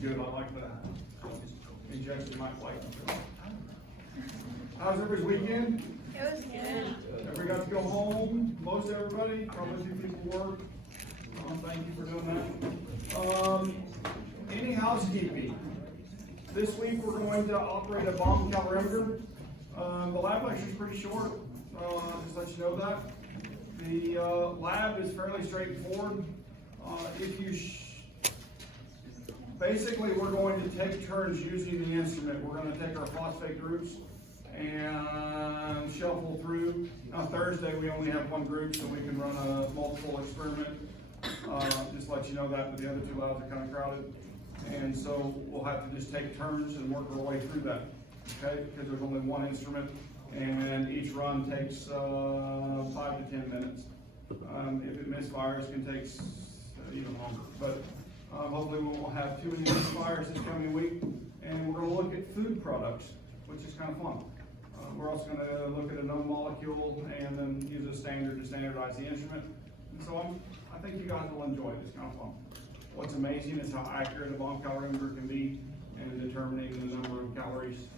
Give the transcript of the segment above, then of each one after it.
Good, I like that. Injection might like it. How's everybody's weekend? It was good. Everybody got to go home? Most everybody? Probably 2 people work. Thank you for doing that. Any housekeeping? This week we're going to operate a bomb calorimeter. The lab lecture is pretty short. Just let you know that. The lab is fairly straightforward. Basically, we're going to take turns using the instrument. We're going to take our phosphate groups and shuffle through. On Thursday, we only have one group, so we can run a multiple experiment. Just let you know that, but the other 2 labs are kind of crowded. And so we'll have to just take turns and work our way through that, okay? Because there's only one instrument, and each run takes 5 to 10 minutes. If it misfires, it can take even longer. But hopefully we won't have too many misfires this coming week. And we're going to look at food products, which is kind of fun. We're also going to look at a known molecule and then use a standard to standardize the instrument. And so I think you guys will enjoy it. It's kind of fun. What's amazing is how accurate a bomb calorimeter can be in determining the number of calories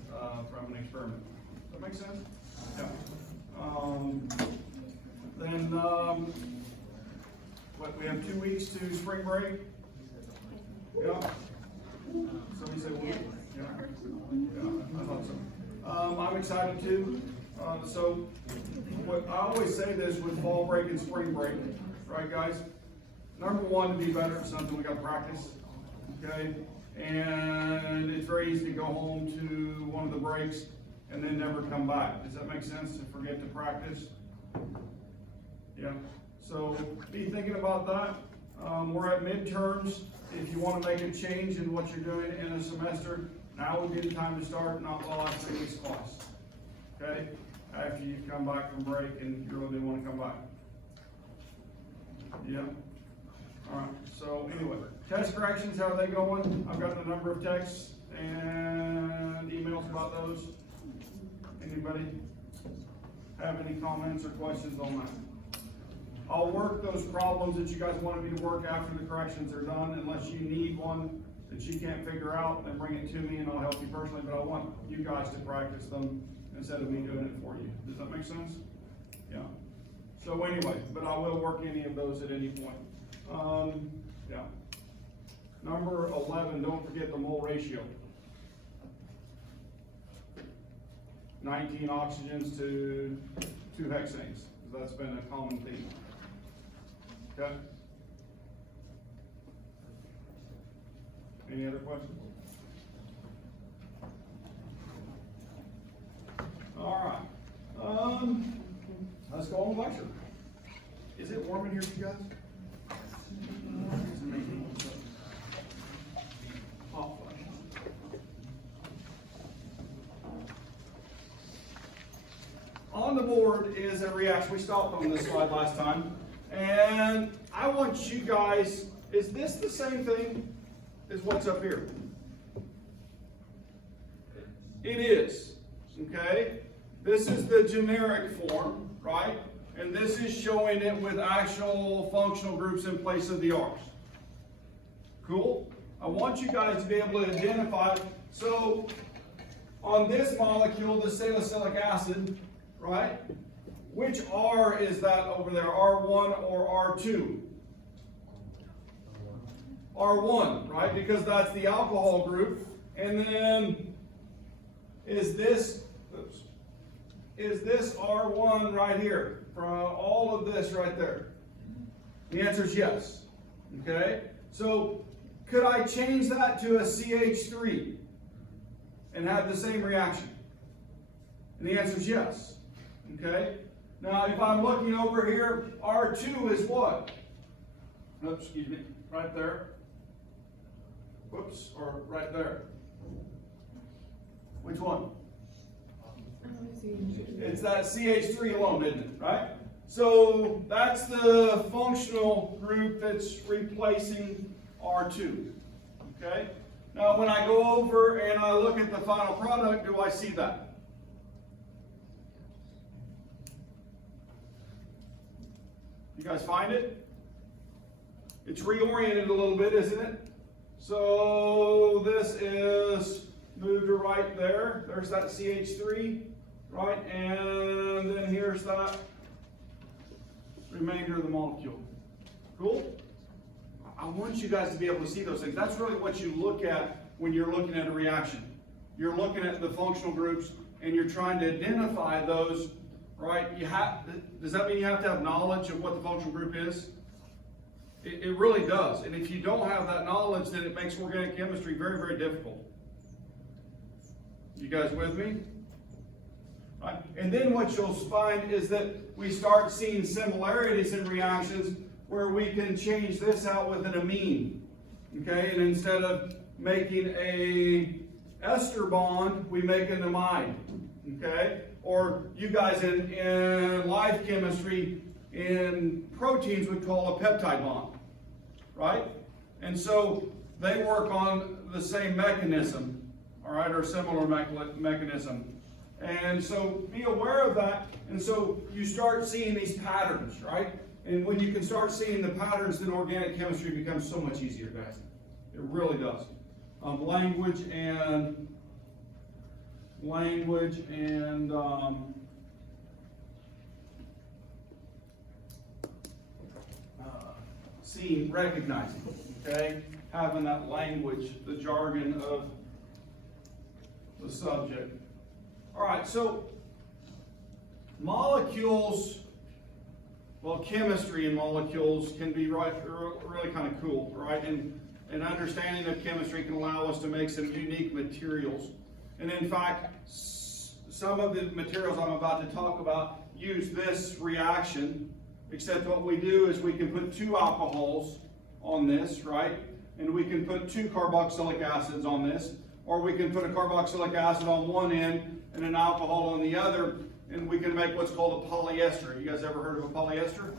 from an experiment. Does that make sense? Yeah. We have 2 weeks to spring break. Yeah. Somebody said week? Yeah. I thought so. I'm excited too. So what I always say this with fall break and spring break, right guys? Number one, to be better at something, we got to practice, okay? And it's very easy to go home to one of the breaks and then never come back. Does that make sense, to forget to practice? Yeah, so be thinking about that. We're at midterms. If you want to make a change in what you're doing in a semester, now would be the time to start, not while I finish this class, okay? After you come back from break and you really want to come back. Yeah. All right, so anyway, test corrections, how are they going? I've gotten a number of texts and emails about those. Anybody have any comments or questions on that? I'll work those problems that you guys wanted me to work after the corrections are done, unless you need one that you can't figure out, then bring it to me and I'll help you personally, but I want you guys to practice them instead of me doing it for you. Does that make sense? Yeah. So anyway, but I will work any of those at any point. Yeah. Number 11, don't forget the mole ratio. 19 oxygens to 2 hexanes. That's been a common theme. Okay? Any other questions? All right. Let's go on the lecture. Is it warm in here, you guys? Hot flash. On the board is a reaction. We stopped on this slide last time. And I want you guys, is this the same thing as what's up here? It is, okay? This is the generic form, right? And this is showing it with actual functional groups in place of the R's. Cool? I want you guys to be able to identify. So on this molecule, the salicylic acid, right? Which R is that over there? R1 or R2? R1, right? Because that's the alcohol group. And then is this R1 right here? From all of this right there? The answer is yes. Okay? So could I change that to a CH3 and have the same reaction? And the answer is yes. Okay? Now if I'm looking over here, R2 is what? Oops, excuse me, right there. Whoops, or right there. Which one? It's that CH3 alone, isn't it? Right? So that's the functional group that's replacing R2. Okay? Now when I go over and I look at the final product, do I see that? You guys find it? It's reoriented a little bit, isn't it? So this is moved to right there. There's that CH3, right? And then here's that remainder of the molecule. Cool? I want you guys to be able to see those things. That's really what you look at when you're looking at a reaction. You're looking at the functional groups and you're trying to identify those, right? Does that mean you have to have knowledge of what the functional group is? It really does. And if you don't have that knowledge, then it makes organic chemistry very, very difficult. You guys with me? Right? And then what you'll find is that we start seeing similarities in reactions where we can change this out with an amine. Okay, and instead of making a ester bond, we make an amide. Okay, or you guys in live chemistry, in proteins, would call a peptide bond, right? And so they work on the same mechanism, all right, or similar mechanism. And so be aware of that. And so you start seeing these patterns, right? And when you can start seeing the patterns, then organic chemistry becomes so much easier, guys. It really does. Language and seeing, recognizing, okay? Having that language, the jargon of the subject. All right, so molecules, well, chemistry in molecules can be really kind of cool, right? And an understanding of chemistry can allow us to make some unique materials. And in fact, some of the materials I'm about to talk about use this reaction, except what we do is we can put 2 alcohols on this, right? And we can put 2 carboxylic acids on this, or we can put a carboxylic acid on one end and an alcohol on the other, and we can make what's called a polyester. You guys ever heard of a polyester?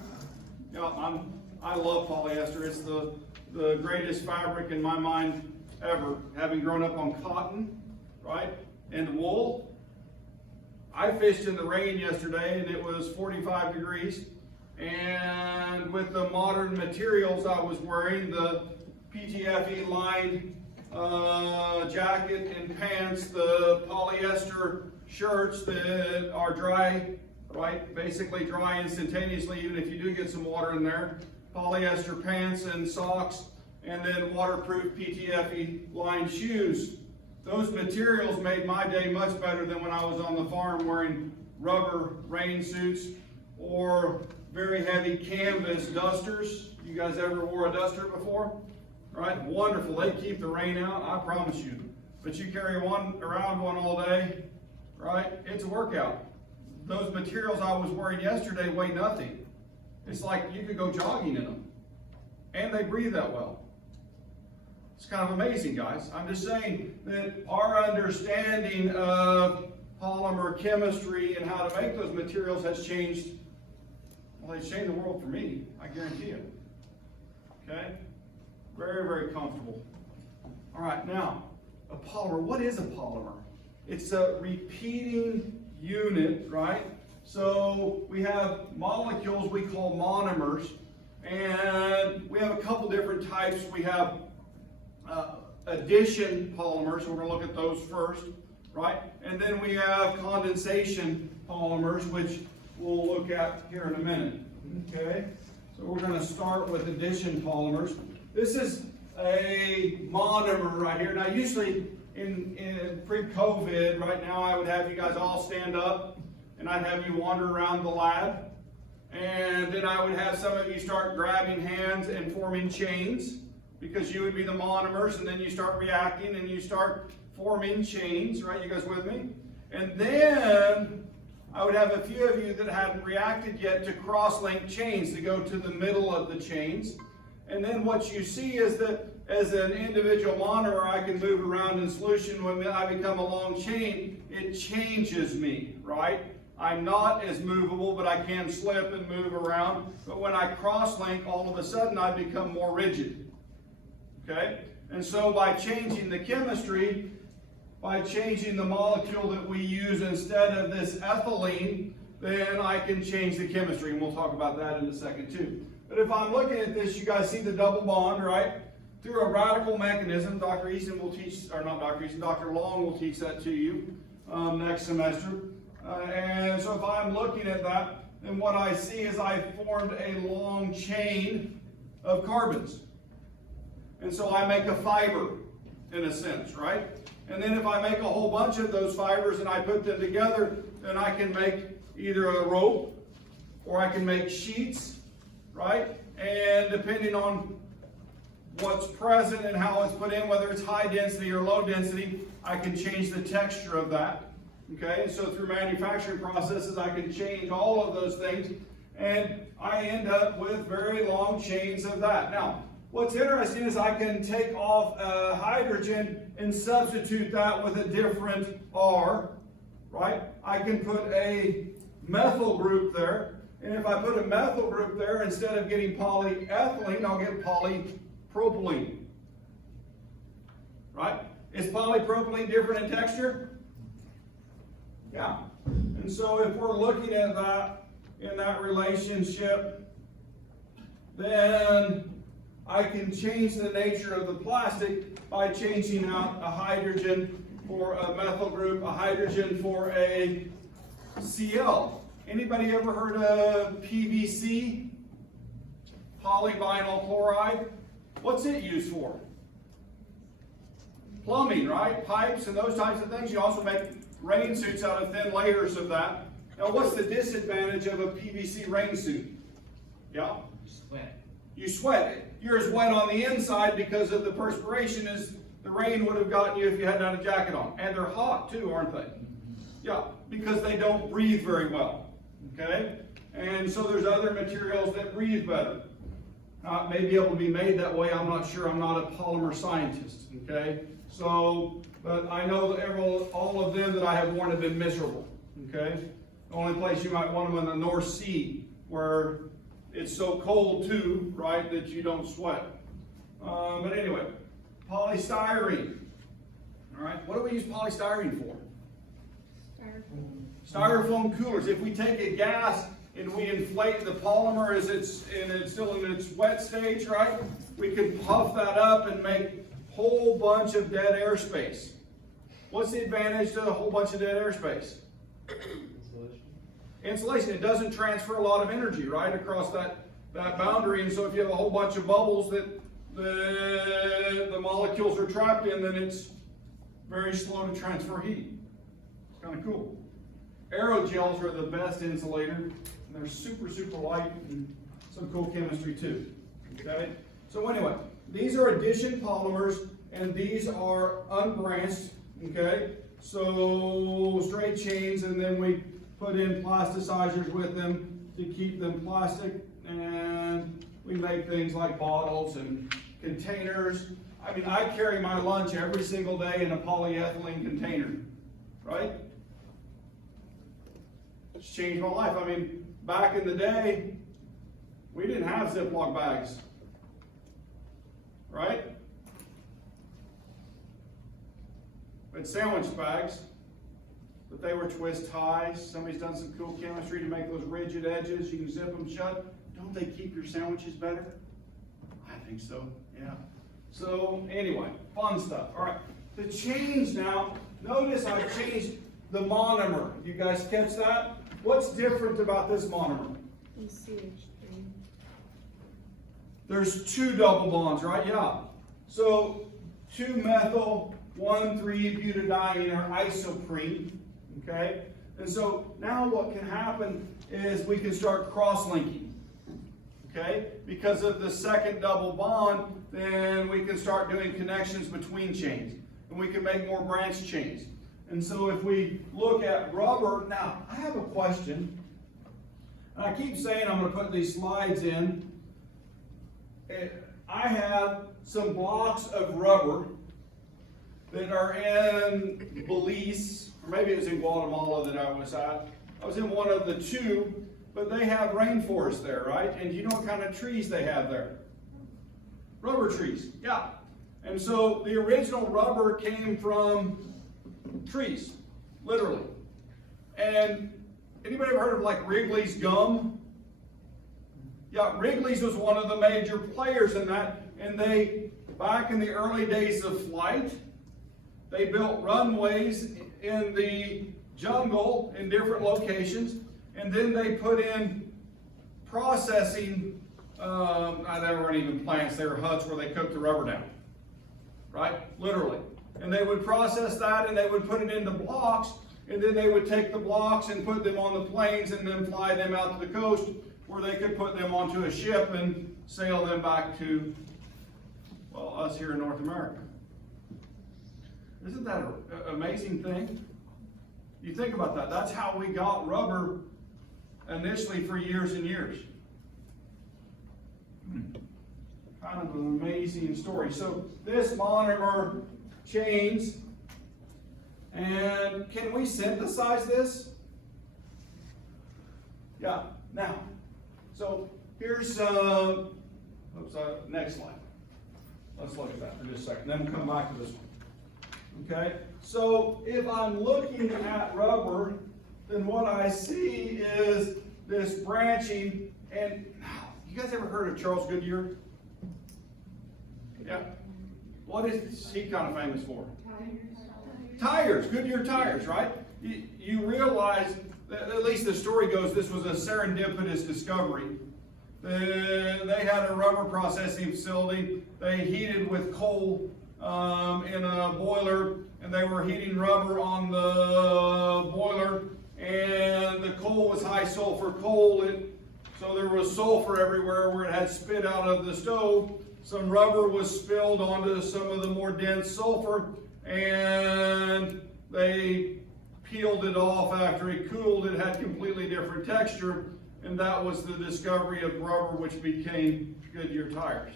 Yeah, I love polyester. It's the greatest fabric in my mind ever, having grown up on cotton, right, and wool. I fished in the rain yesterday and it was 45 degrees, and with the modern materials I was wearing, the PTFE lined jacket and pants, the polyester shirts that are dry, right, basically dry instantaneously even if you do get some water in there, polyester pants and socks, and then waterproof PTFE lined shoes. Those materials made my day much better than when I was on the farm wearing rubber rain suits or very heavy canvas dusters. You guys ever wore a duster before? Right? Wonderful. They keep the rain out, I promise you. But you carry around one all day, right? It's a workout. Those materials I was wearing yesterday weigh nothing. It's like you could go jogging in them. And they breathe that well. It's kind of amazing, guys. I'm just saying that our understanding of polymer chemistry and how to make those materials has changed. Well, it's changed the world for me, I guarantee you. Okay? Very, very comfortable. All right, now, a polymer. What is a polymer? It's a repeating unit, right? So we have molecules we call monomers, and we have a couple different types. We have addition polymers, so we're going to look at those first, right? And then we have condensation polymers, which we'll look at here in a minute. Okay, so we're going to start with addition polymers. This is a monomer right here. Now, usually in pre-COVID, right now, I would have you guys all stand up, and I'd have you wander around the lab, and then I would have some of you start grabbing hands and forming chains, because you would be the monomers, and then you start reacting and you start forming chains, right? You guys with me? And then I would have a few of you that hadn't reacted yet to cross-link chains to go to the middle of the chains. And then what you see is that as an individual monomer, I can move around in solution. When I become a long chain, it changes me, right? I'm not as movable, but I can slip and move around. But when I cross-link, all of a sudden I become more rigid. Okay? And so by changing the chemistry, by changing the molecule that we use instead of this ethylene, then I can change the chemistry, and we'll talk about that in a second too. But if I'm looking at this, you guys see the double bond, right? through a radical mechanism. Dr. Easton will teach, or not Dr. Easton, Dr. Long will teach that to you next semester. And so if I'm looking at that, then what I see is I formed a long chain of carbons. And so I make a fiber, in a sense, right? And then if I make a whole bunch of those fibers and I put them together, then I can make either a rope or I can make sheets, right? And depending on what's present and how it's put in, whether it's high density or low density, I can change the texture of that. Okay, so through manufacturing processes, I can change all of those things, and I end up with very long chains of that. Now, what's interesting is I can take off hydrogen and substitute that with a different R, right? I can put a methyl group there, and if I put a methyl group there, instead of getting polyethylene, I'll get polypropylene, right? Is polypropylene different in texture? Yeah. And so if we're looking at that in that relationship, then I can change the nature of the plastic by changing out a hydrogen for a methyl group, a hydrogen for a Cl. Anybody ever heard of PVC? Polyvinyl chloride? What's it used for? Plumbing, right? Pipes and those types of things. You also make rain suits out of thin layers of that. Now, what's the disadvantage of a PVC rain suit? Yeah? Sweat. You sweat it. You're as wet on the inside because of the perspiration as the rain would have gotten you if you hadn't had a jacket on. And they're hot too, aren't they? Yeah, because they don't breathe very well. Okay? And so there's other materials that breathe better. May be able to be made that way. I'm not sure. I'm not a polymer scientist. Okay? So, but I know that all of them that I have worn have been miserable. Okay? The only place you might want them in the North Sea, where it's so cold too, right, that you don't sweat. But anyway, polystyrene. All right, what do we use polystyrene for? Styrofoam coolers. If we take a gas and we inflate the polymer as it's still in its wet stage, right, we can puff that up and make a whole bunch of dead airspace. What's the advantage to a whole bunch of dead airspace? Insulation. It doesn't transfer a lot of energy, right, across that boundary. And so if you have a whole bunch of bubbles that the molecules are trapped in, then it's very slow to transfer heat. It's kind of cool. Aerogels are the best insulator. And they're super, super light and some cool chemistry too. Okay? So anyway, these are addition polymers and these are unbranched. Okay? So straight chains, and then we put in plasticizers with them to keep them plastic, and we make things like bottles and containers. I mean, I carry my lunch every single day in a polyethylene container, right? It's changed my life. I mean, back in the day, we didn't have Ziploc bags, right? We had sandwich bags. But they were twist ties. Somebody's done some cool chemistry to make those rigid edges. You can zip them shut. Don't they keep your sandwiches better? I think so, yeah. So anyway, fun stuff. All right, to change now, notice I've changed the monomer. You guys catch that? What's different about this monomer? CH3. There's two double bonds, right? Yeah. So 2-methyl-1,3-butadiene or isoprene. Okay, and so now what can happen is we can start cross-linking. Okay, because of the second double bond, then we can start doing connections between chains, and we can make more branch chains. And so if we look at rubber, now I have a question, and I keep saying I'm going to put these slides in. I have some blocks of rubber that are in Belize. Maybe it was in Guatemala that I was at. I was in one of the two, but they have rainforest there, right? And do you know what kind of trees they have there? Rubber trees, yeah. And so the original rubber came from trees, literally. And anybody ever heard of like Wrigley's gum? Yeah, Wrigley's was one of the major players in that, and they back in the early days of flight, they built runways in the jungle in different locations, and then they put in processing, they weren't even plants, they were huts where they cooked the rubber down, right? Literally. And they would process that and they would put it into blocks, and then they would take the blocks and put them on the planes and then fly them out to the coast where they could put them onto a ship and sail them back to, well, us here in North America. Isn't that an amazing thing? You think about that. That's how we got rubber initially for years and years. Kind of an amazing story. So this monomer change, and can we synthesize this? Yeah, now. So here's, next slide. Let's look at that for just a second, then we'll come back to this one. Okay, so if I'm looking at rubber, then what I see is this branching, and you guys ever heard of Charles Goodyear? Yeah. What is he kind of famous for? Tires, Goodyear tires, right? You realize, that, at least the story goes, this was a serendipitous discovery. They had a rubber processing facility. They heated with coal in a boiler, and they were heating rubber on the boiler, and the coal was high sulfur coal, so there was sulfur everywhere where it had spit out of the stove. Some rubber was spilled onto some of the more dense sulfur, and they peeled it off after it cooled. It had completely different texture, and that was the discovery of rubber, which became Goodyear tires.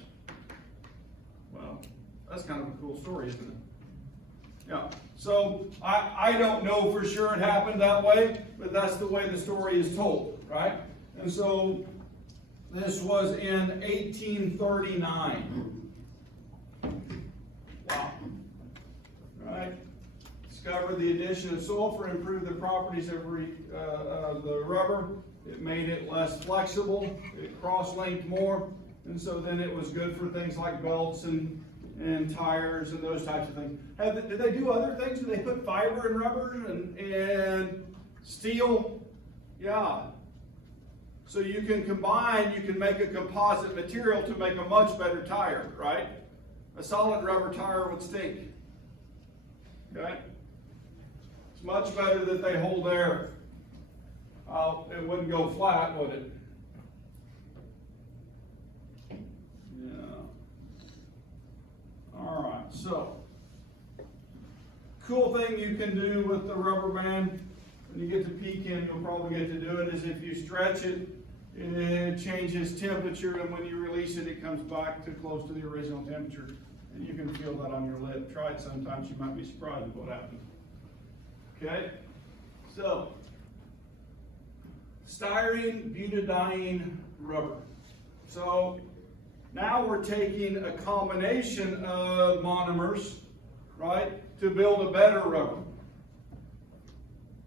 Well, that's kind of a cool story, isn't it? Yeah, so I don't know for sure it happened that way, but that's the way the story is told, right? And so this was in 1839. Wow. Right? Discovered the addition of sulfur improved the properties of the rubber. It made it less flexible. It cross-linked more. And so then it was good for things like belts and tires and those types of things. Did they do other things? Did they put fiber in rubber and steel? Yeah. So you can combine, you can make a composite material to make a much better tire, right? A solid rubber tire would stink. Okay? It's much better that they hold air. It wouldn't go flat, would it? All right, so cool thing you can do with the rubber band when you get to pecan, you'll probably get to do it, is if you stretch it, it changes temperature, and when you release it, it comes back to close to the original temperature, and you can feel that on your lip. Try it sometimes, you might be surprised at what happens. Okay, so styrene butadiene rubber. So now we're taking a combination of monomers, right, to build a better rubber.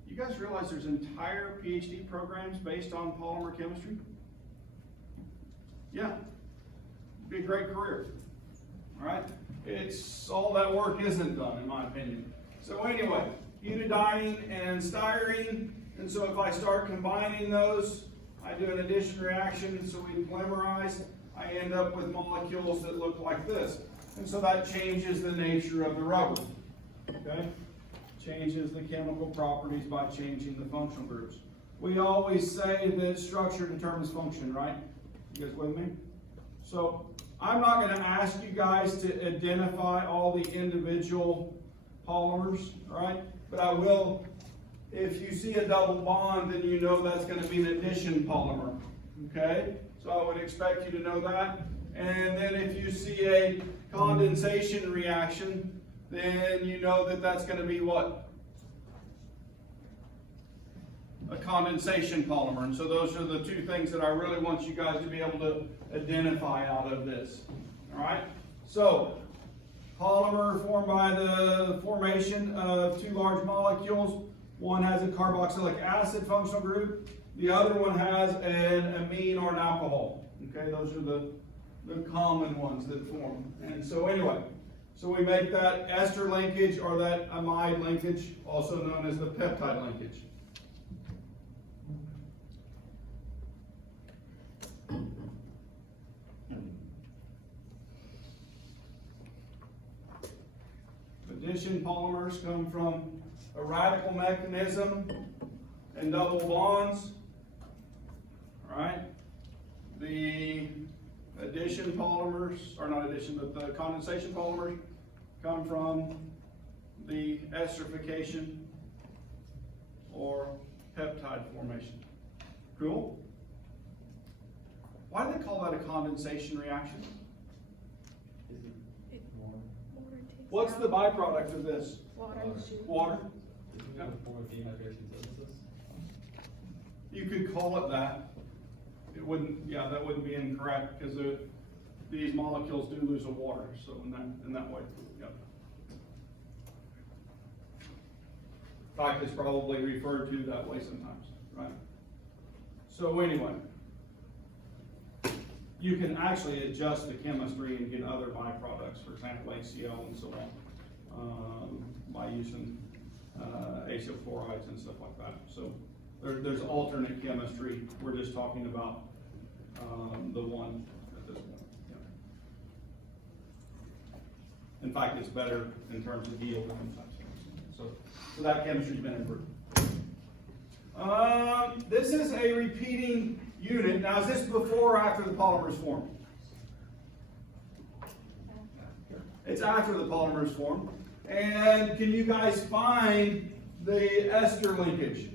You guys realize there's entire PhD programs based on polymer chemistry? Yeah, be a great career, all right? It's all that work isn't done, in my opinion. So anyway, butadiene and styrene, and so if I start combining those, I do an addition reaction, so we polymerize, I end up with molecules that look like this. And so that changes the nature of the rubber, okay? Changes the chemical properties by changing the functional groups. We always say that structure determines function, right? You guys with me? So I'm not going to ask you guys to identify all the individual polymers, all right? But I will, if you see a double bond, then you know that's going to be an addition polymer, okay? So I would expect you to know that. And then if you see a condensation reaction, then you know that that's going to be what? A condensation polymer. And so those are the two things that I really want you guys to be able to identify out of this. All right? So, polymer formed by the formation of two large molecules. One has a carboxylic acid functional group. The other one has an amine or an alcohol. Okay, those are the the common ones that form. And so anyway, so we make that ester linkage or that amide linkage, also known as the peptide linkage. Addition polymers come from a radical mechanism and double bonds. All right. The addition polymers, or not addition, but the condensation polymers come from the esterification or peptide formation. Cool? Why do they call that a condensation reaction? What's the byproduct of this? Water. Water? Isn't that a form of dehydration synthesis? You could call it that. It wouldn't, yeah, that wouldn't be incorrect because these molecules do lose a water, so in that way, yep. In fact, it's probably referred to that way sometimes, right? So anyway, you can actually adjust the chemistry and get other byproducts, for example, HCl and so on, by using acyl chlorides and stuff like that. So there's alternate chemistry. We're just talking about the one at this point. Yeah. In fact, it's better in terms of yield and such. So that chemistry's been improved. This is a repeating unit. Now, is this before or after the polymers form? It's after the polymers form. And can you guys find the ester linkage?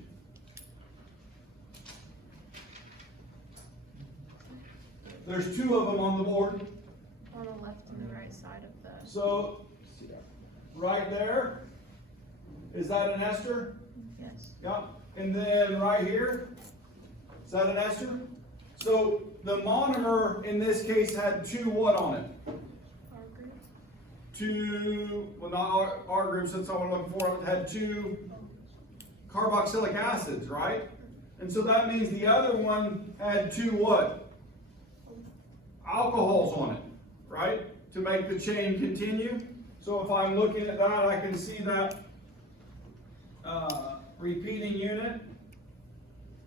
There's two of them on the board. On the left and the right side of the. So, right there, is that an ester? Yes. Yeah. And then right here, is that an ester? So the monomer in this case had two what on it? R group. Two, well not R groups, that's all I'm looking for, it had two carboxylic acids, right? And so that means the other one had two what? Alcohols on it, right? To make the chain continue. So if I'm looking at that, I can see that repeating unit.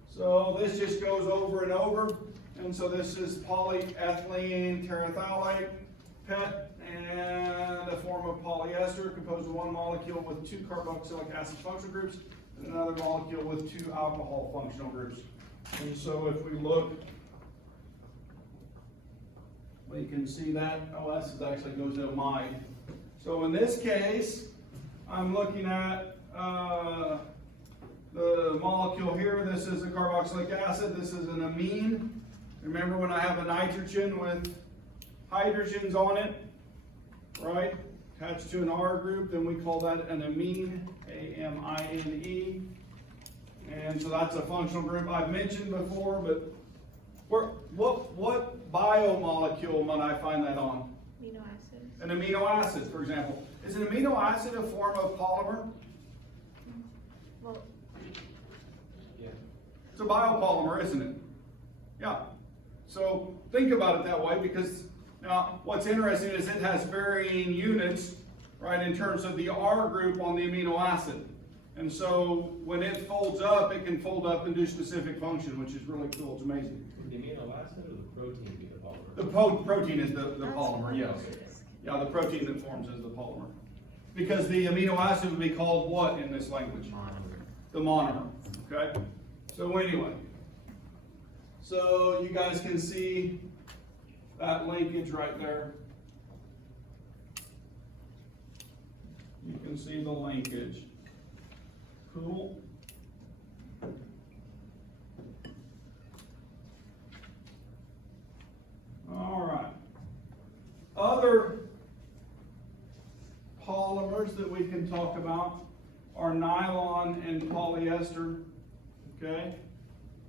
So this just goes over and over. And so this is polyethylene terephthalate, PET, and a form of polyester composed of one molecule with two carboxylic acid functional groups and another molecule with two alcohol functional groups. And so if we look, we can see that OS actually goes to amide. So in this case, I'm looking at the molecule here. This is a carboxylic acid. This is an amine. Remember when I have a nitrogen with hydrogens on it, right? Attached to an R group, then we call that an amine, A-M-I-N-E. And so that's a functional group I've mentioned before, but what biomolecule might I find that on? Amino acids. An amino acid, for example. Is an amino acid a form of polymer? Well, Yeah. It's a biopolymer, isn't it? Yeah. So think about it that way, because now what's interesting is it has varying units, right, in terms of the R group on the amino acid. And so when it folds up, it can fold up and do specific function, which is really cool. It's amazing. Would the amino acid or the protein be the polymer? The protein is the that's polymer, yes. what it is. Yeah, the protein that forms is the polymer. Because the amino acid would be called what in this language? Monomer. The monomer, okay? So anyway, so you guys can see that linkage right there. You can see the linkage. Cool. All right. Other polymers that we can talk about are nylon and polyester, okay?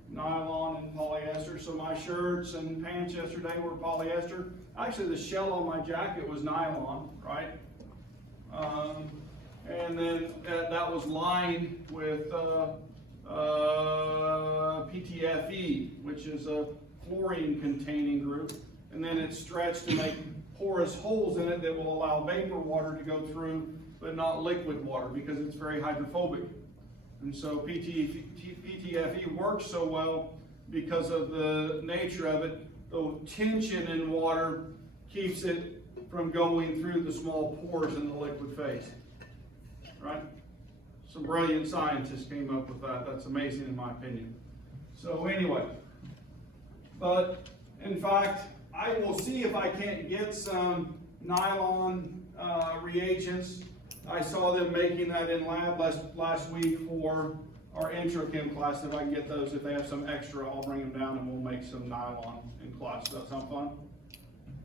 Nylon and polyester. So my shirts and pants yesterday were polyester. Actually, the shell on my jacket was nylon, right? And then that was lined with PTFE, which is a fluorine-containing group. and then it's stretched to make porous holes in it that will allow vapor water to go through, but not liquid water, because it's very hydrophobic. And so PTFE works so well because of the nature of it. The tension in water keeps it from going through the small pores in the liquid phase, right? Some brilliant scientists came up with that. That's amazing in my opinion. So anyway, but in fact, I will see if I can't get some nylon reagents. I saw them making that in lab last week for our intro chem class. If I can get those, if they have some extra, I'll bring them down and we'll make some nylon in class. Does that sound fun?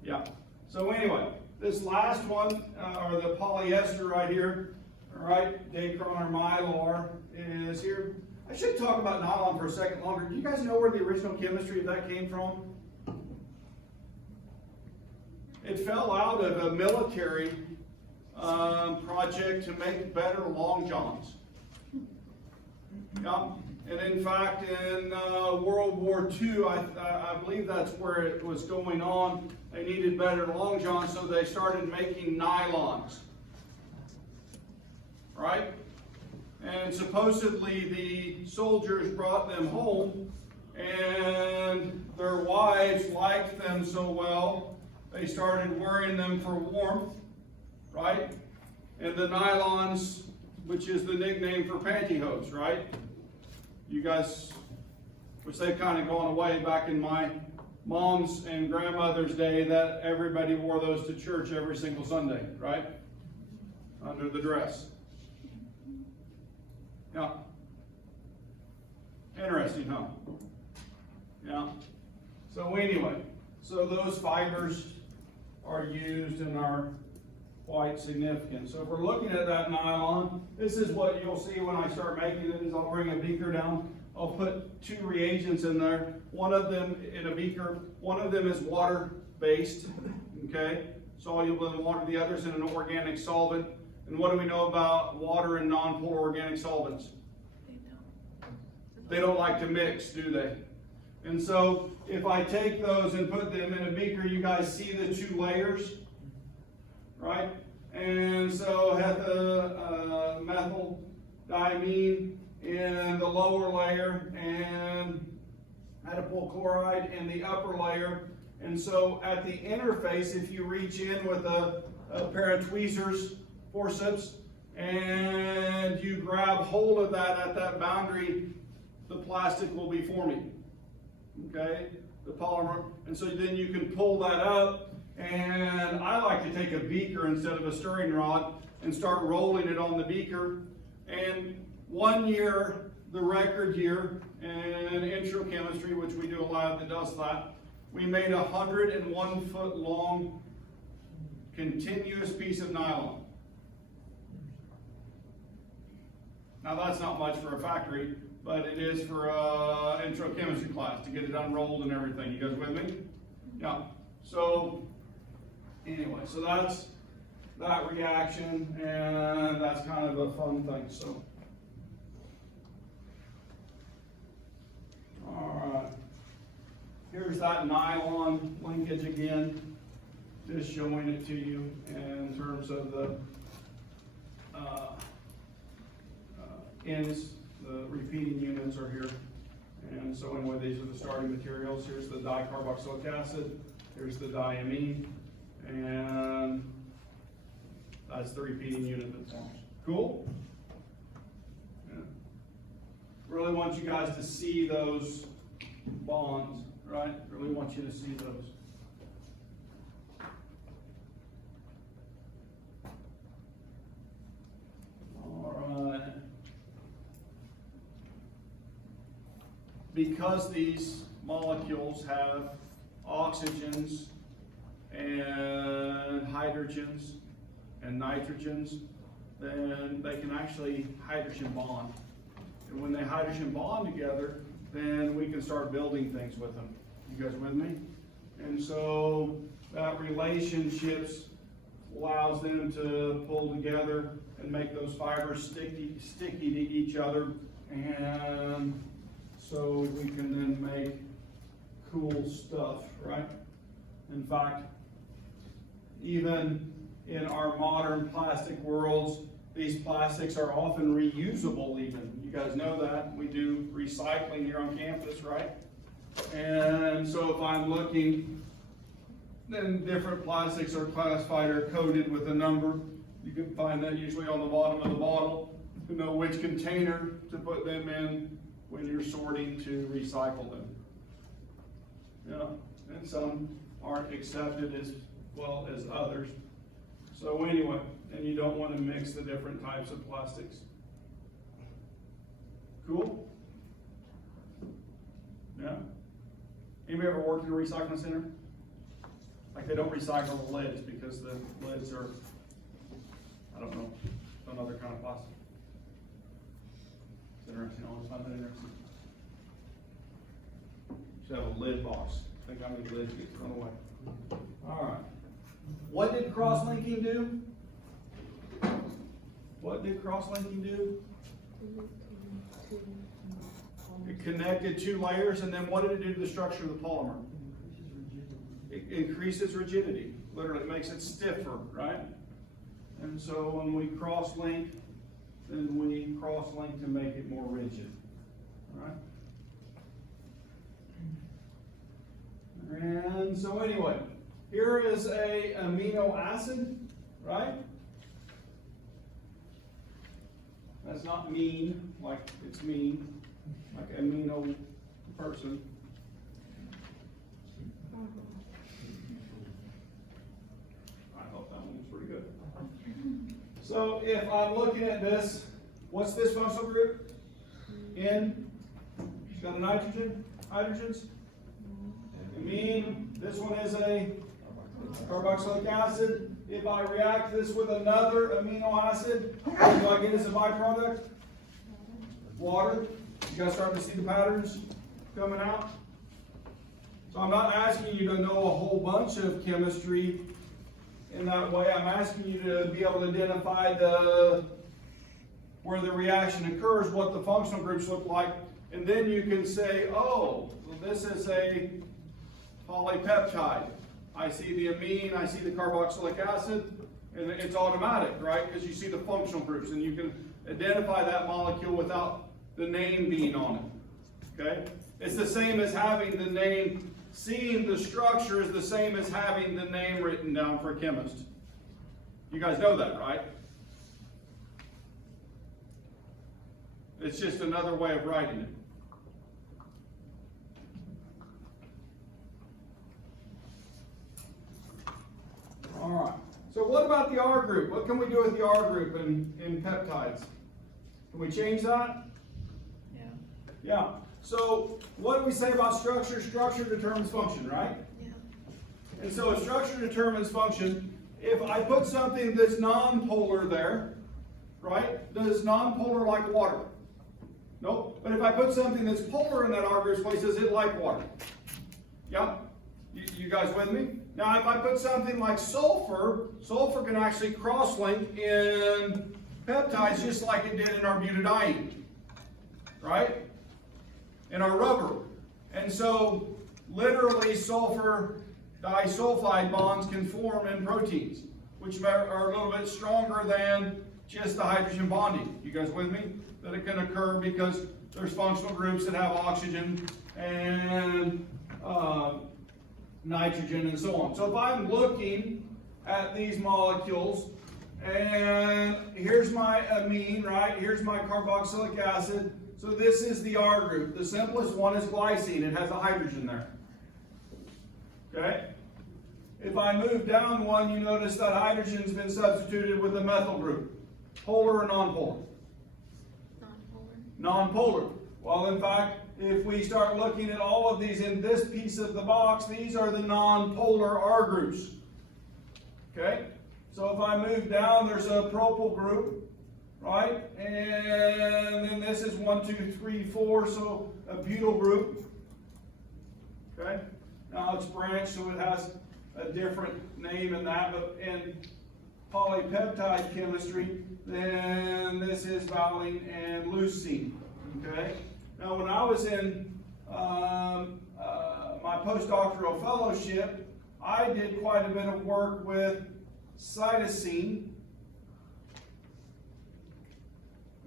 Yeah. So anyway, this last one, or the polyester right here, all right, Dacron or Mylar is here. I should talk about nylon for a second longer. Do you guys know where the original chemistry of that came from? It fell out of a military project to make better long johns. Yeah. And in fact, in World War II, I believe that's where it was going on. They needed better long johns, so they started making nylons. Right? And supposedly the soldiers brought them home, and their wives liked them so well, they started wearing them for warmth, right? And the nylons, which is the nickname for pantyhose, right? You guys, which they've kind of gone away back in my mom's and grandmother's day, that everybody wore those to church every single Sunday, right? Under the dress. Yeah. Interesting, huh? Yeah. So anyway, so those fibers are used and are quite significant. So if we're looking at that nylon, this is what you'll see when I start making it. Is I'll bring a beaker down. I'll put two reagents in there. One of them in a beaker. One of them is water-based, okay, soluble in water. The other's in an organic solvent. And what do we know about water and non-polar organic solvents? They don't like to mix, do they? And so if I take those and put them in a beaker, you guys see the two layers, right? And so methyl diamine in the lower layer and adipyl chloride in the upper layer. And so at the interface, if you reach in with a pair of tweezers, forceps, and you grab hold of that at that boundary, the plastic will be forming, okay, the polymer. And so then you can pull that up, and I like to take a beaker instead of a stirring rod and start rolling it on the beaker. And one year, the record year in intro chemistry, which we do a lab that does that, we made 101 foot long continuous piece of nylon. Now that's not much for a factory, but it is for intro chemistry class to get it unrolled and everything. You guys with me? Yeah. So anyway, so that's that reaction, and that's kind of a fun thing. So all right, here's that nylon linkage again, just showing it to you in terms of the ends. The repeating units are here. And so anyway, these are the starting materials. Here's the dicarboxylic acid, here's the diamine, and that's the repeating unit that forms. Cool? Yeah. Really want you guys to see those bonds, right? Really want you to see those. All right. Because these molecules have oxygens and hydrogens and nitrogens, then they can actually hydrogen bond. And when they hydrogen bond together, then we can start building things with them. You guys with me? And so that relationships allows them to pull together and make those fibers sticky to each other, and so we can then make cool stuff, right? In fact, even in our modern plastic worlds, these plastics are often reusable even. You guys know that. We do recycling here on campus, right? And so if I'm looking, then different plastics are classified or coded with a number. You can find that usually on the bottom of the bottle to know which container to put them in when you're sorting to recycle them. Yeah, and some aren't accepted as well as others. So anyway, and you don't want to mix the different types of plastics. Cool? Yeah? Anybody ever worked in a recycling center? Like they don't recycle the lids because the lids are, I don't know, some other kind of plastic. It's interesting, I always find that interesting. Should have a lid box. Think how many lids get thrown away. Alright. What did cross-linking do? What did cross-linking do? It connected two layers, and then what did it do to the structure of the polymer? It increases rigidity. Literally, it makes it stiffer, right? And so when we cross-link, then we cross-link to make it more rigid, right? And so anyway, here is a amino acid, right? That's not mean, like it's mean, like amino person. I hope that one was pretty good. So if I'm looking at this, what's this functional group? N, it's got a nitrogen, hydrogens. Amine, this one is a carboxylic acid. If I react this with another amino acid, what do I get as a byproduct? Water. You guys starting to see the patterns coming out? So I'm not asking you to know a whole bunch of chemistry in that way. I'm asking you to be able to identify where the reaction occurs, what the functional groups look like, and then you can say, oh, well, this is a polypeptide. I see the amine, I see the carboxylic acid, and it's automatic, right? Because you see the functional groups, and you can identify that molecule without the name being on it, okay? It's the same as having the name, seeing the structure is the same as having the name written down for a chemist. You guys know that, right? It's just another way of writing it. All right. So what about the R group? What can we do with the R group in peptides? Can we change that? Yeah. Yeah. So what do we say about structure? Structure determines function, right? Yeah. And so if structure determines function, if I put something that's non-polar there, right? Does non-polar like water? Nope. But if I put something that's polar in that R group's place, does it like water? Yeah? You guys with me? Now, if I put something like sulfur, sulfur can actually cross-link in peptides just like it did in our butadiene, right? In our rubber. And so, literally, sulfur disulfide bonds can form in proteins, which are a little bit stronger than just the hydrogen bonding. You guys with me? That it can occur because there's functional groups that have oxygen and nitrogen and so on. So if I'm looking at these molecules, and here's my amine, right? Here's my carboxylic acid. So this is the R group. The simplest one is glycine. It has a hydrogen there. Okay? If I move down one, you notice that hydrogen's been substituted with a methyl group. Polar or non-polar? Non-polar. Non-polar. Well, in fact, if we start looking at all of these in this piece of the box, these are the non-polar R groups. Okay? So if I move down, there's a propyl group, right? And then this is 1, 2, 3, 4, so a butyl group. Okay? Now it's branched, so it has a different name in that, but in polypeptide chemistry, then this is valine and leucine. Okay? Now, when I was in my postdoctoral fellowship, I did quite a bit of work with cytosine.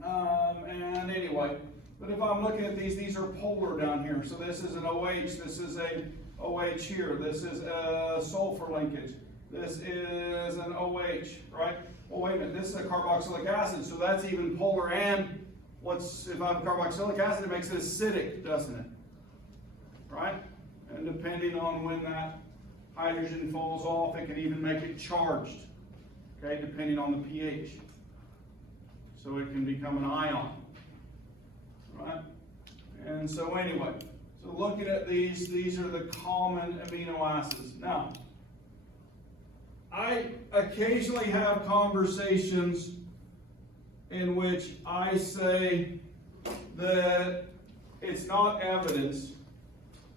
And anyway, but if I'm looking at these are polar down here. So this is an OH, this is a OH here, this is a sulfur linkage, this is an OH, right? Well, wait a minute, this is a carboxylic acid, so that's even polar. And if I have carboxylic acid, it makes it acidic, doesn't it? Right? And depending on when that hydrogen falls off, it can even make it charged, okay, depending on the pH. So it can become an ion, right? And so anyway, so looking at these are the common amino acids. Now, I occasionally have conversations in which I say that it's not evidence,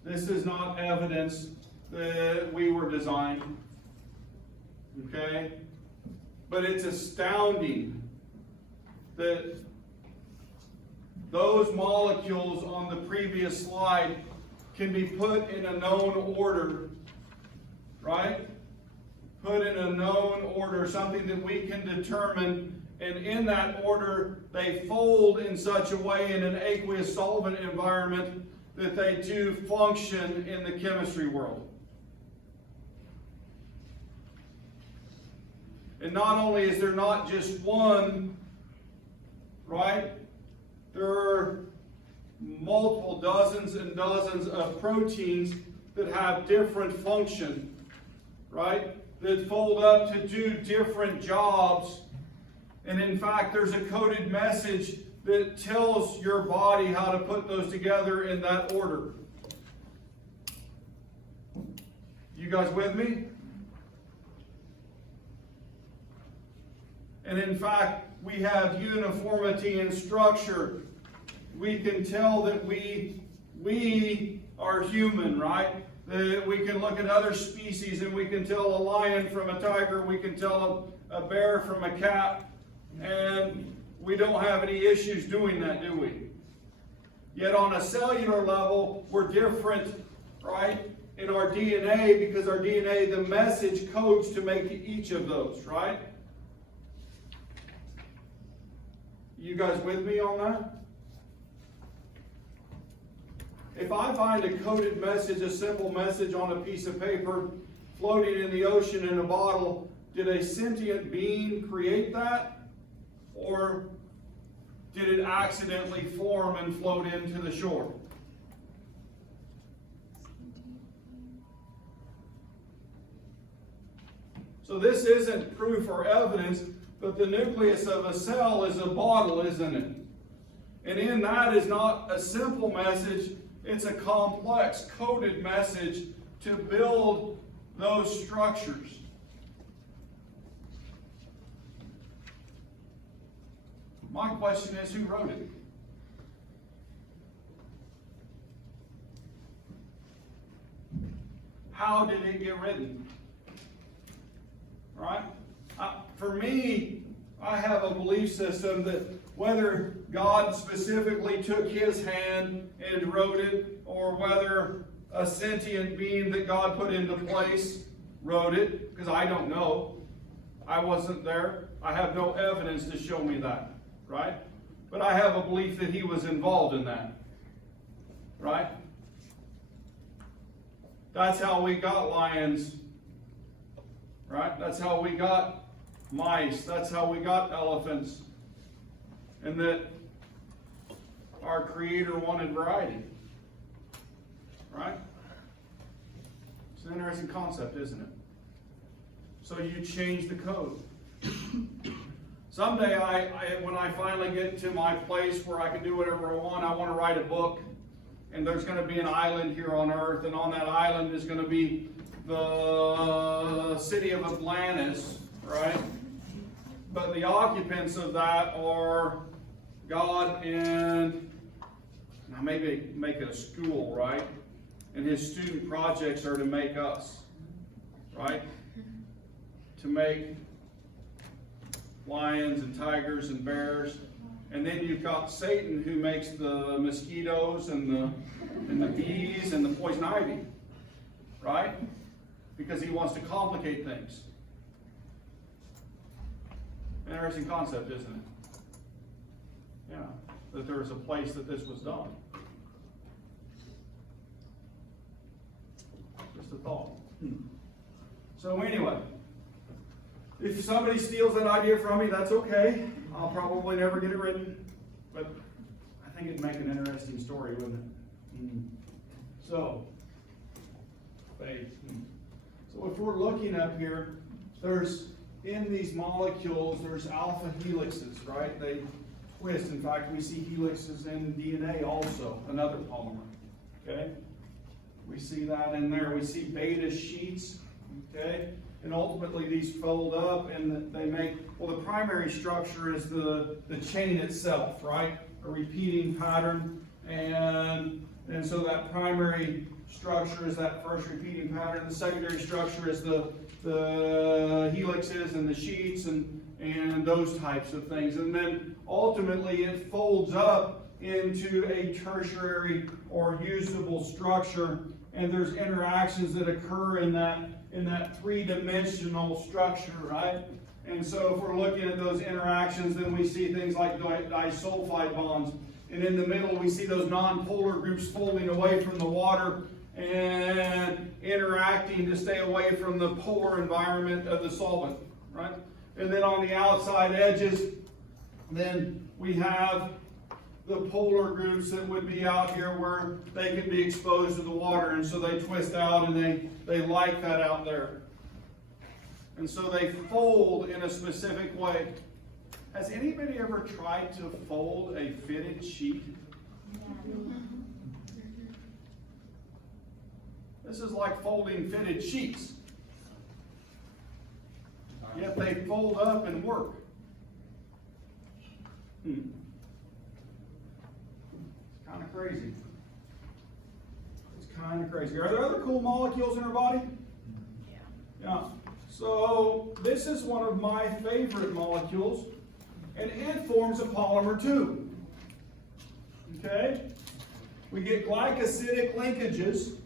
this is not evidence that we were designed, okay? But it's astounding that those molecules on the previous slide can be put in a known order, right? Put in a known order, something that we can determine, and in that order, they fold in such a way in an aqueous solvent environment that they do function in the chemistry world. And not only is there not just one, right? There are multiple dozens and dozens of proteins that have different function, right? That fold up to do different jobs. And in fact, there's a coded message that tells your body how to put those together in that order. You guys with me? And in fact, we have uniformity in structure. We can tell that we are human, right? That we can look at other species and we can tell a lion from a tiger, we can tell a bear from a cat, and we don't have any issues doing that, do we? Yet on a cellular level, we're different, right? In our DNA, because our DNA, the message codes to make each of those, right? You guys with me on that? If I find a coded message, a simple message on a piece of paper floating in the ocean in a bottle, did a sentient being create that? Or did it accidentally form and float into the shore? So this isn't proof or evidence, but the nucleus of a cell is a bottle, isn't it? And in that is not a simple message, it's a complex, coded message to build those structures. My question is, who wrote it? How did it get written? Right? For me, I have a belief system that whether God specifically took his hand and wrote it, or whether a sentient being that God put into place wrote it, because I don't know. I wasn't there. I have no evidence to show me that, right? But I have a belief that he was involved in that, right? That's how we got lions, right? That's how we got mice. That's how we got elephants. And that our Creator wanted variety, right? It's an interesting concept, isn't it? So you change the code. Someday, when I finally get to my place where I can do whatever I want to write a book. And there's going to be an island here on earth, and on that island is going to be the city of Atlantis, right? But the occupants of that are God and, now maybe make it a school, right? And his student projects are to make us, right? To make lions and tigers and bears. And then you've got Satan, who makes the mosquitoes and the bees and the poison ivy, right? because he wants to complicate things. Interesting concept, isn't it? Yeah, that there was a place that this was done. Just a thought. So anyway, if somebody steals that idea from me, that's okay. I'll probably never get it written, but I think it'd make an interesting story, wouldn't it? So, faith. So if we're looking up here, there's, in these molecules, there's alpha helixes, right? They twist. In fact, we see helixes in DNA also, another polymer, okay? We see that in there. We see beta sheets, okay? And ultimately these fold up and they make, well, the primary structure is the chain itself, right? A repeating pattern. And so that primary structure is that first repeating pattern. The secondary structure is the helixes and the sheets and those types of things. And then ultimately it folds up into a tertiary or usable structure. And there's interactions that occur in that three-dimensional structure, right? And so if we're looking at those interactions, then we see things like disulfide bonds. And in the middle, we see those nonpolar groups folding away from the water and interacting to stay away from the polar environment of the solvent, right? And then on the outside edges, then we have the polar groups that would be out here where they can be exposed to the water, and so they twist out and they like that out there. And so they fold in a specific way. Has anybody ever tried to fold a fitted sheet? This is like folding fitted sheets. Yet they fold up and work. It's kind of crazy. It's kind of crazy. Are there other cool molecules in our body? Yeah. So this is one of my favorite molecules, and it forms a polymer too. Okay? We get glycosidic linkages,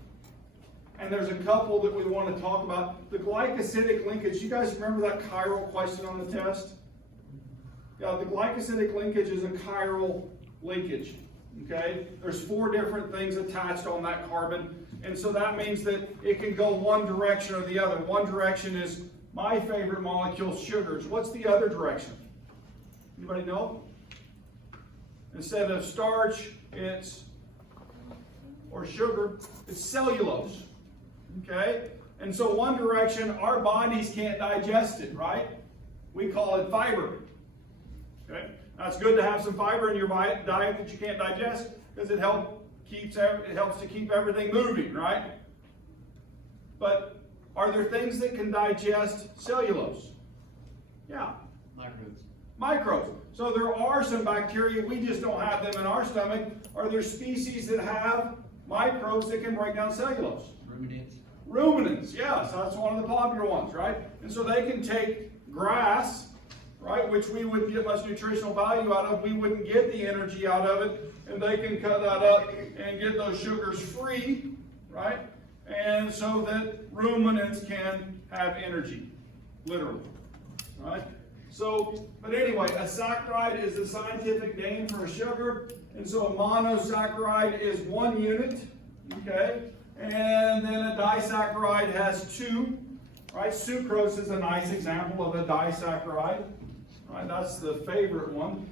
and there's a couple that we want to talk about. The glycosidic linkage, you guys remember that chiral question on the test? Yeah, the glycosidic linkage is a chiral linkage. Okay? There's 4 different things attached on that carbon, and so that means that it can go one direction or the other. One direction is my favorite molecule, sugars. What's the other direction? Anybody know? Instead of starch, or sugar, it's cellulose. Okay? And so one direction, our bodies can't digest it, right? We call it fiber. Okay? Now it's good to have some fiber in your diet that you can't digest because it helps to keep everything moving, right? But are there things that can digest cellulose? Yeah. Microbes. So there are some bacteria, we just don't have them in our stomach. Are there species that have microbes that can break down cellulose? Ruminants, yes, that's one of the popular ones, right? And so they can take grass, right, which we wouldn't get much nutritional value out of, we wouldn't get the energy out of it, and they can cut that up and get those sugars free, right? And so that ruminants can have energy, literally, right? So, but anyway, a saccharide is a scientific name for a sugar, and so a monosaccharide is 1 unit, okay? And then a disaccharide has 2, right? Sucrose is a nice example of a disaccharide, right? That's the favorite one,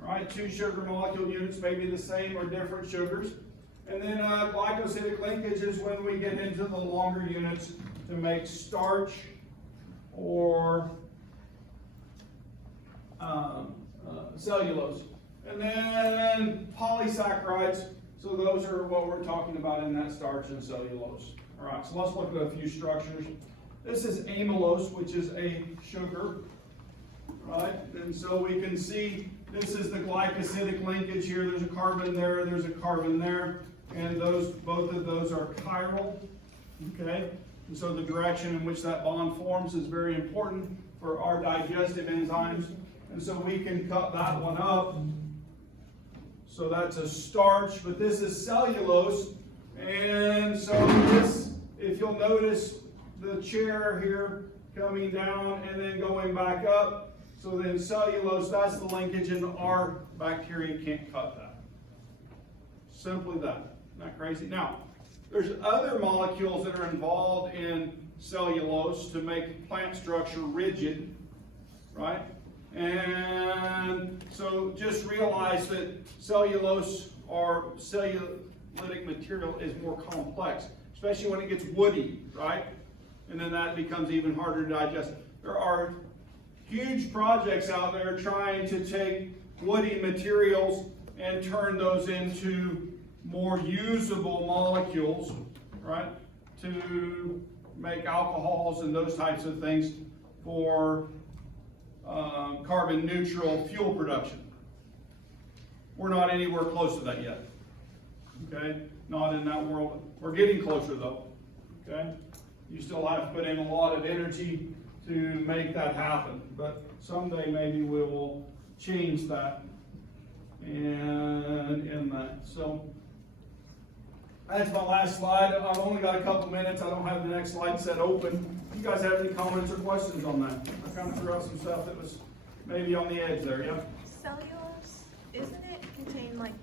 right? 2 sugar molecule units may be the same or different sugars. And then glycosidic linkage is when we get into the longer units to make starch or cellulose. And then polysaccharides, so those are what we're talking about in that starch and cellulose. All right, so let's look at a few structures. This is amylose, which is a sugar, right? And so we can see this is the glycosidic linkage here. There's a carbon there, there's a carbon there, and both of those are chiral, okay? And so the direction in which that bond forms is very important for our digestive enzymes. And so we can cut that one up. So that's a starch, but this is cellulose. And so this, if you'll notice, the chair here, coming down and then going back up. So then cellulose, that's the linkage, and our bacteria can't cut that. Simply that. Isn't that crazy? Now, there's other molecules that are involved in cellulose to make plant structure rigid, right? And so just realize that cellulose or cellulitic material is more complex, especially when it gets woody, right? And then that becomes even harder to digest. There are huge projects out there trying to take woody materials and turn those into more usable molecules, right? To make alcohols and those types of things for carbon neutral fuel production. We're not anywhere close to that yet, okay? Not in that world. We're getting closer though, okay? You still have to put in a lot of energy to make that happen, but someday maybe we will change that and in that. So that's my last slide. I've only got a couple minutes. I don't have the next slide set open. You guys have any comments or questions on that? I kind of threw out some stuff that was maybe on the edge there, yeah? Cellulose, isn't it contain like